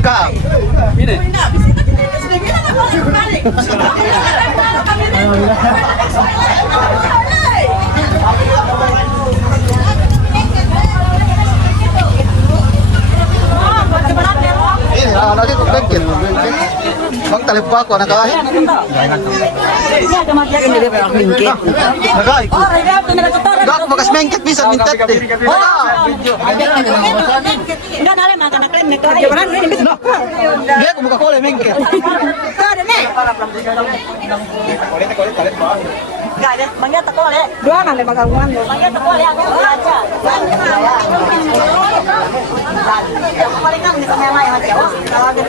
ka. Ini anak itu bengkel. Bang talip pa ako nakahi. Nakahi. Gak makas mengket bisa mintet deh. Enggak nale makan akan nek jawaran ini bisa. Dia aku buka kole mengket. Ada nih. Enggak ada, mangga teko le. Dua nale makan uang. Mangga teko le aku baca. Paling kan bisa memang ya Mas. Kalau ada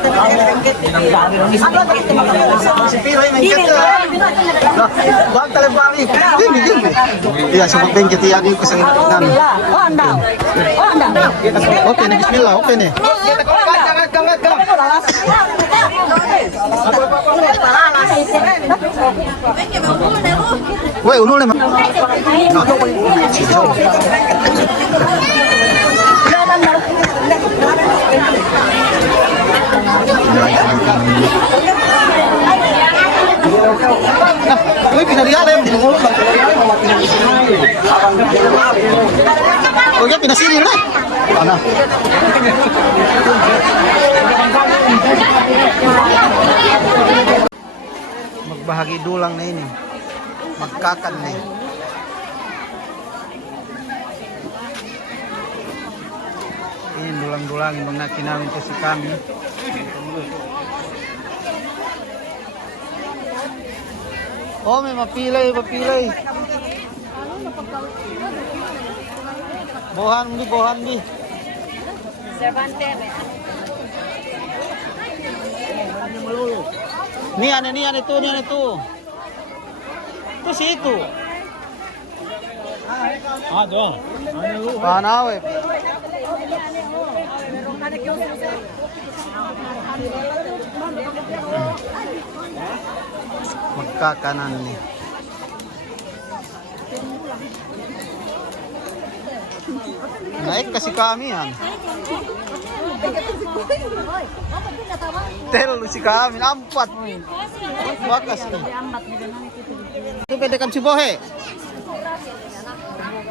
mengket. Apa begitu makan. Piro yang mengket. Bang talip pa ini. Gini. Iya sama mengket ya di kusang nan. Oh anda. Oke nih bismillah, oke nih. Woi, unul nih. Woi, bisa dialem. Oh ya, pindah sini lah. Mana? Magbahagi dulang na ini. Magkakan na ini. Ini dulang-dulang yung mga kinawin ko si kami. Oh, may mapilay. Bohan di. Cervante. Niyan itu. Itu si itu. doon. Panawe. Magkakanan ni. Naik kasi kami yan. Telo si kami, ampat. Wakas ni. Itu pwede kan si Bohe.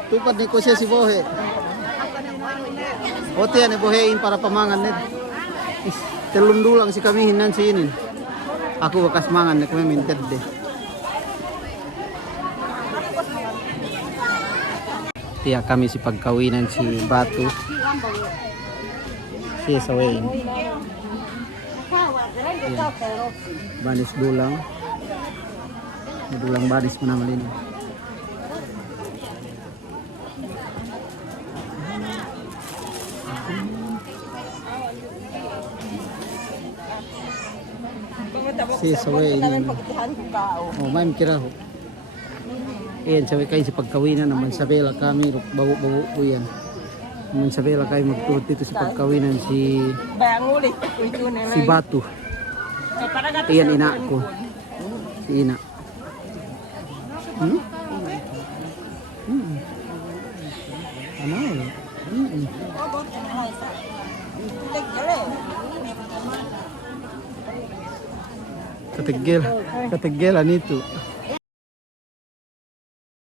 Tupad ni ko siya si Bohe. Ote yan Bohein para pamangan nit. Telundulang si kami hinan si inin. Aku wakas mangan na kami minted deh. Tiyak kami si pagkawinan si Batu. Si Sawain. Banis dulang. Dulang banis mo naman din. Si Sawain. Oh, may kira ho. Ayan, sabi kayo sa pagkawinan naman sa Bela kami, bawo-bawo po yan. Naman sa Bela kayo magturot dito sa pagkawinan si Batu. Ayan, ina ko. Si ina. Ano? Katigil. Katigilan ito.